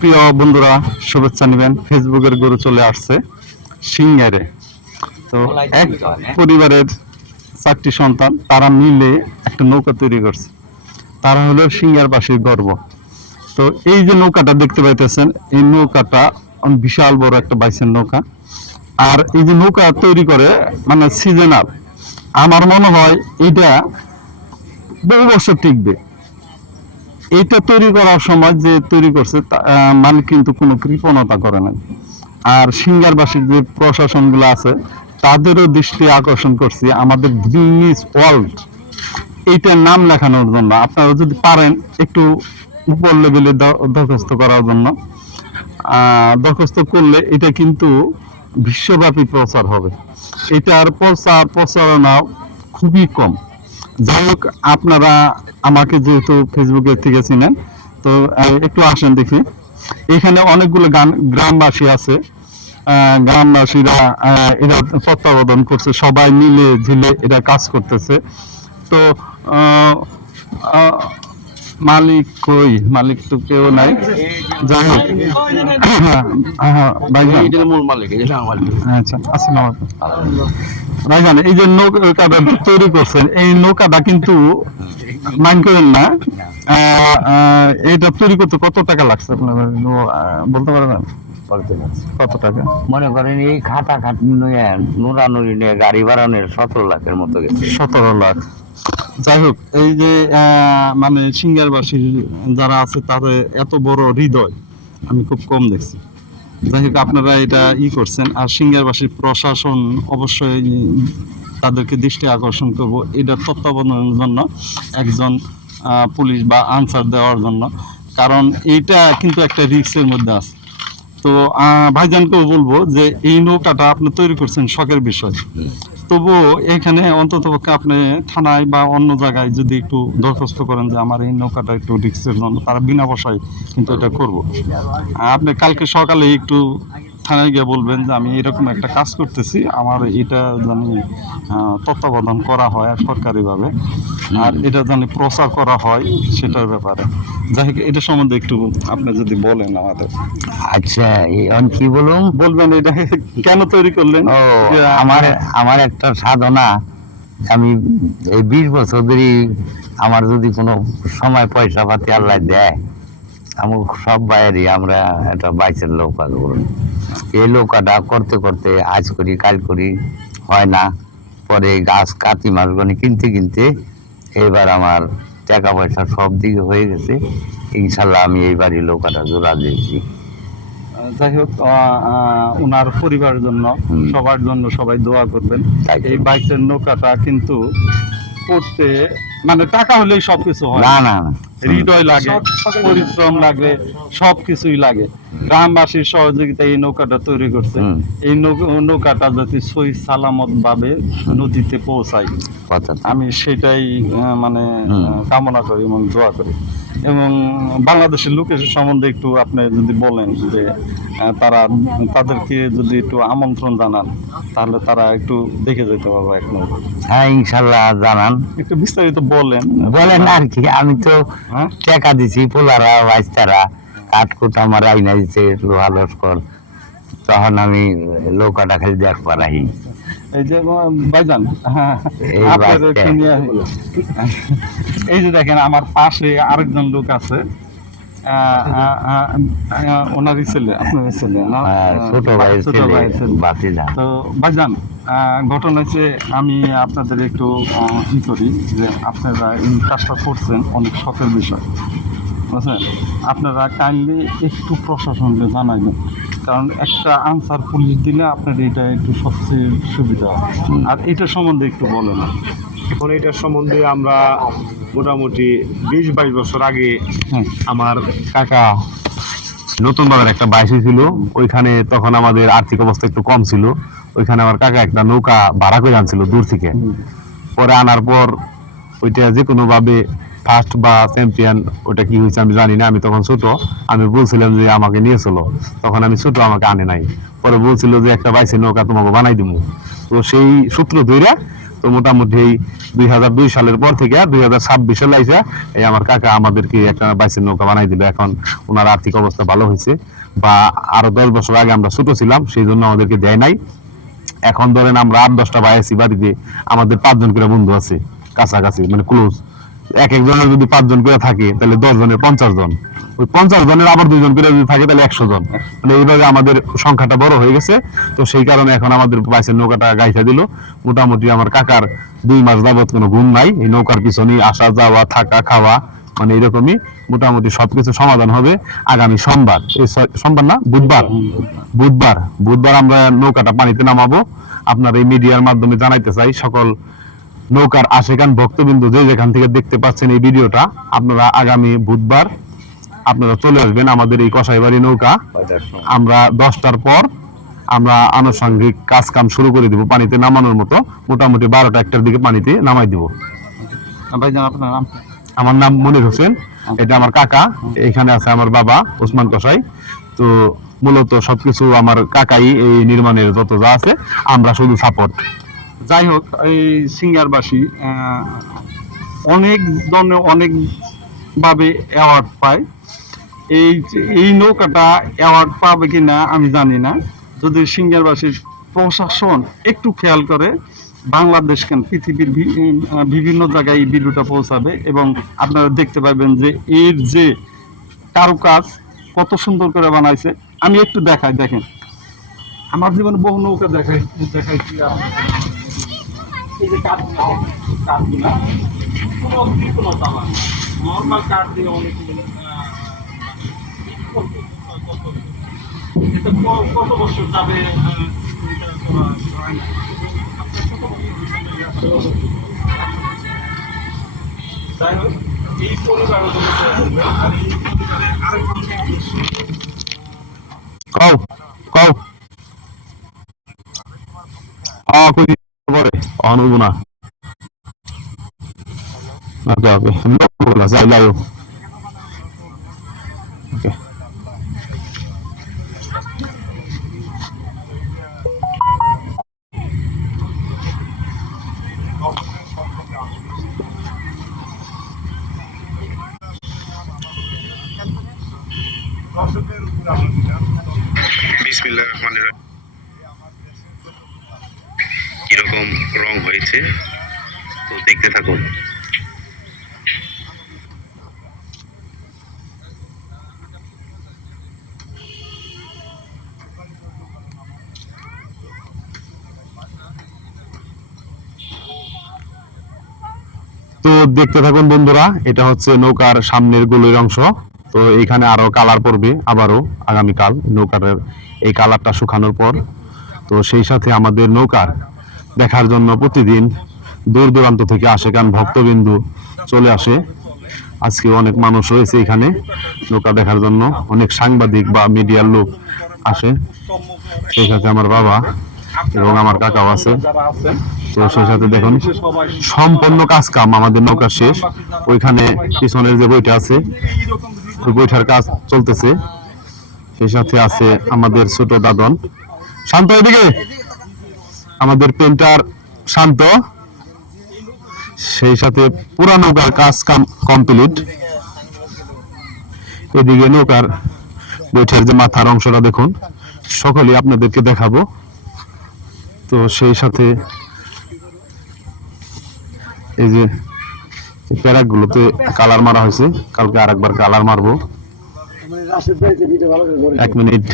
প্রিয় বন্ধুরা, শুভেচ্ছা নেবেন। ফেসবুকের গরু চলে আসছে সিঙ্গারে। তো এক পরিবারের 4টি সন্তান, তারা মিলে একটা নৌকা তৈরি করছে। তারা হলো সিঙ্গারবাসীর গর্ব। তো এই যে নৌকাটা দেখতে পাইতেছেন, এই নৌকাটা বিশাল বড় একটা বাইসের নৌকা। আর এই যে নৌকা তৈরি করে মানে সিজনাল, আমার মনে হয় এটা বহু বছর টিকবে। এটা তৈরি করার সময় যে তৈরি করছে মালিক কিন্তু কোনো কৃপণতা করে নাই। আর সিঙ্গারবাসীর যে প্রশাসনগুলো আছে তাদেরও দৃষ্টি আকর্ষণ করছি আমাদের গিনেস ওয়ার্ল্ড এইটার নাম লেখানোর জন্য। আপনারা যদি পারেন একটু উপর লেভেলে দরখাস্ত করার জন্য, দরখাস্ত করলে এটা কিন্তু বিশ্বব্যাপী প্রচার হবে। এটার প্রচারণা খুবই কম। যাই হোক, আপনারা আমাকে যেহেতু ফেসবুকের থেকে চিনেন, তো একটু আসেন দেখি। এখানে অনেকগুলো গ্রামবাসী আছে। গ্রামবাসীরা এরা তত্ত্বাবধান করছে, সবাই মিলে ঝিলে এরা কাজ করতেছে। তো মালিক কই? মালিক তো কেউ নাই। যাই হোক, আচ্ছা, আসসালামু আলাইকুম ভাইজান। এই যে নৌকাটা তৈরি করছেন, এই নৌকাটা কিন্তু মাইন্ড করেন না, এটা তৈরি করতে কত টাকা লাগছে আপনার বলতে পারবেন? কত টাকা মনে করেন এই খাটা খাটি নুরানুরি নিয়ে গাড়ি বাড়ানোর 17 লাখের মতো গেছে। 17 লাখ। যাই হোক, এই যে মানে সিঙ্গারবাসী যারা আছে তাদের এত বড় হৃদয় আমি খুব কম দেখছি। যাই হোক, আপনারা এটা করছেন। আর সিঙ্গারবাসীর প্রশাসন অবশ্যই তাদেরকে দৃষ্টি আকর্ষণ করব এটা তত্ত্বাবধানের জন্য, একজন পুলিশ বা আনসার দেওয়ার জন্য। কারণ এইটা কিন্তু একটা রিস্কের মধ্যে আছে। তো ভাইজানকেও বলবো যে এই নৌকাটা আপনি তৈরি করছেন শখের বিষয়, তবুও এখানে অন্ততপক্ষে আপনি থানায় বা অন্য জায়গায় যদি একটু দরখাস্ত করেন যে আমার এই নৌকাটা একটু রিস্কের জন্য, তারা বিনা পয়সায় কিন্তু এটা করব। আপনি কালকে সকালে একটু থানায় গিয়ে বলবেন যে আমি এরকম একটা কাজ করতেছি, আমার এটা জানি তত্ত্বাবধান করা হয় সরকারিভাবে, আর এটা জানি প্রচার করা হয় সেটার ব্যাপারে। যাই হোক, এটা সম্বন্ধে একটু আপনি যদি বলেন আমাদের। আচ্ছা, কি বলবেন এটা কেন তৈরি করলেন? আমার একটা সাধনা, আমি এই 20 বছর ধরে আমার যদি কোনো সময় পয়সা পাতি আল্লাহ দেয়, আমার সব বাইরে আমরা একটা বাইসের নৌকা করুন। এই নৌকাটা করতে করতে আজ করি কাল করি হয় না, পরে গাছ কাতি মাছ গনে কিনতে কিনতে এবার আমার টাকা পয়সা সব দিকে হয়ে গেছে। ইনশাল্লাহ আমি এইবারই নৌকাটা জোড়া দিয়েছি। যাই হোক, ওনার পরিবারের জন্য, সবার জন্য সবাই দোয়া করবেন। এই বাইকের নৌকাটা কিন্তু করতে মানে টাকা হলেই সবকিছু হয় না, না, হৃদয় লাগে, পরিশ্রম লাগে, সবকিছুই লাগে। গ্রামবাসীর সহযোগিতা এই নৌকাটা তৈরি করছে। এই নৌকাটা যদি সহি সালামত ভাবে নদীতে পৌঁছায়, আমি সেটাই মানে কামনা করি এবং দোয়া করি। এবং বাংলাদেশের লোকের সম্বন্ধে একটু আপনি যদি বলেন যে তাদেরকে যদি একটু আমন্ত্রণ জানান, তাহলে তারা একটু দেখে যেতে পারবে এক নৌকা। হ্যাঁ, ইনশাল্লাহ জানান, একটু বিস্তারিত বলেন আর কি। আমি তো টাকা দিছি, পোলারা বাইস্তারা কাঠকুট আমার আইনা দিচ্ছে লোহা লস্কর, তখন আমি নৌকাটা খালি দেখবার আহি। এই যে ভাইজান, এই যে দেখেন আমার পাশে আরেকজন লোক আছে, ওনারই ছেলে, আপনার ছেলে না? ছোট ভাই ছেলে। তো ভাইজান, ঘটনা হচ্ছে আমি আপনাদের একটু করি যে আপনারা এই কাজটা করছেন অনেক শখের বিষয়, বুঝছেন? আপনারা কাইন্ডলি একটু প্রশাসনকে জানাইবেন, কারণ একটা আনসার পুলিশ দিলে আপনার এটা একটু সবচেয়ে সুবিধা হয়। আর এটা সম্বন্ধে একটু বলেন। এখন এটার সম্বন্ধে আমরা মোটামুটি 20-22 বছর আগে আমার কাকা নতুন বাজার একটা বাইসে ছিল, ওইখানে তখন আমাদের আর্থিক অবস্থা একটু কম ছিল। ওইখানে আমার কাকা একটা নৌকা ভাড়া করে আনছিল দূর থেকে। পরে আনার পর ওইটা যে কোনো ভাবে ফার্স্ট বা চ্যাম্পিয়ন, ওটা কি হয়েছে আমি জানি না। আমি তখন ছোট, আমি বলছিলাম যে আমাকে নিয়ে চলো, তখন আমি ছোট, আমাকে আনে নাই। পরে বলছিল যে একটা বাইসে নৌকা তোমাকে বানাই দিব। তো সেই সূত্র ধরে তো মোটামুটি এই 2002 সালের পর থেকে 2026 সালে আইসা এই আমার কাকা আমাদেরকে একটা বাইসের নৌকা বানাই দিল। এখন ওনার আর্থিক অবস্থা ভালো হয়েছে, বা আরো 10 বছর আগে আমরা ছোট ছিলাম সেই জন্য আমাদেরকে দেয় নাই। এখন ধরেন আমরা 8-10টা ভাই আছি বাড়িতে, আমাদের 5 জন করে বন্ধু আছে কাছাকাছি, মানে ক্লোজ। এক একজনের যদি 5 জন করে থাকে তাহলে 10 জনের 50 জন, ওই 50 জনের আবার 2 জন করে যদি থাকে তাহলে 100 জন। মানে এইভাবে আমাদের সংখ্যাটা বড় হয়ে গেছে। তো সেই কারণে এখন আমাদের বাইসের নৌকাটা গাইছা দিল। মোটামুটি আমার কাকার 2 মাস যাবত কোনো ঘুম নাই, এই নৌকার পিছনে আসা যাওয়া থাকা খাওয়া মানে এরকমই। মোটামুটি সবকিছু সমাধান হবে আগামী সোমবার, এই সোমবার না বুধবার আমরা নৌকাটা পানিতে নামাবো। আপনার এই মিডিয়ার মাধ্যমে জানাইতে চাই সকল নৌকার আশেকান ভক্তবিন্দু যে যেখান থেকে দেখতে পাচ্ছেন এই ভিডিওটা, আপনারা আগামী বুধবার আপনারা চলে আসবেন আমাদের এই কসাইবাড়ি নৌকা। আমরা 10টার পর আমরা আনুষঙ্গিক কাজ কাম শুরু করে দিব পানিতে নামানোর মতো। মোটামুটি 12টা-1টার দিকে পানিতে নামাই দিব। ভাইজান আপনার নাম? আমার নাম মনির হোসেন, এটা আমার কাকা। এখানে আছে আমার বাবা ওসমান কসাই। তো মূলত সবকিছু আমার কাকাই এই নির্মাণের যত যা আছে, আমরা শুধু সাপোর্ট। যাই হোক, এই সিঙ্গারবাসী অনেক ধরনের অনেক ভাবে অ্যাওয়ার্ড পায়। এই নৌকাটা অ্যাওয়ার্ড পাবে কিনা আমি জানি না। যদি সিঙ্গারবাসীর প্রশাসন একটু খেয়াল করে, বাংলাদেশ কেন পৃথিবীর বিভিন্ন জায়গায় এই ভিডিওটা পৌঁছাবে এবং আপনারা দেখতে পাবেন যে এর যে কারুকাজ কত সুন্দর করে বানাইছে। আমি একটু দেখাই, দেখেন আমার জীবনে বহু নৌকা দেখাইছি। এই যে কাঠগুলা, কোনো দাম নর্মাল কাঠ দিয়ে অনেক কত বছর যাবে যাই হোক, এই পরিবারের জন্য আর এই পরিবারে পরে অনুব না ওকে। বিসমিল্লাহির রহমানির রহিম। কিরকম রং হয়েছে তো দেখতে থাকুন। তো দেখতে থাকুন বন্ধুরা, এটা হচ্ছে নৌকার সামনের গুলির অংশ। তো এইখানে আরো কালার পড়বে আবারও আগামীকাল নৌকার এই কালারটা শুকানোর পর। তো সেই সাথে আমাদের নৌকার দেখার জন্য প্রতিদিন দূর দূরান্ত থেকে আসে, কারণ ভক্তবিন্দু চলে আসে। আজকে অনেক মানুষ রয়েছে এখানে নৌকা দেখার জন্য, অনেক সাংবাদিক বা মিডিয়ার লোক আসে। সেই সাথে আমার বাবা এবং আমার কাকাও আছে। তো সেই সাথে দেখুন সম্পূর্ণ কাজ কাম আমাদের নৌকা শেষ। ওইখানে পিছনের যে বইটা আছে ওই বইটার কাজ চলতেছে। সেই সাথে আছে আমাদের ছোট দাদন শান্ত, এদিকে আমাদের পেন্টার শান্ত। সেই সাথে পুরা নৌকার কাজ কাম কমপ্লিট। এদিকে নৌকার বৈঠের যে মাথার অংশটা দেখুন, সকলেই আপনাদেরকে দেখাবো। তো সেই সাথে এই যে প্যারাকগুলোতে কালার মারা হয়েছে, কালকে আরেকবার কালার মারবো। 1 মিনিট।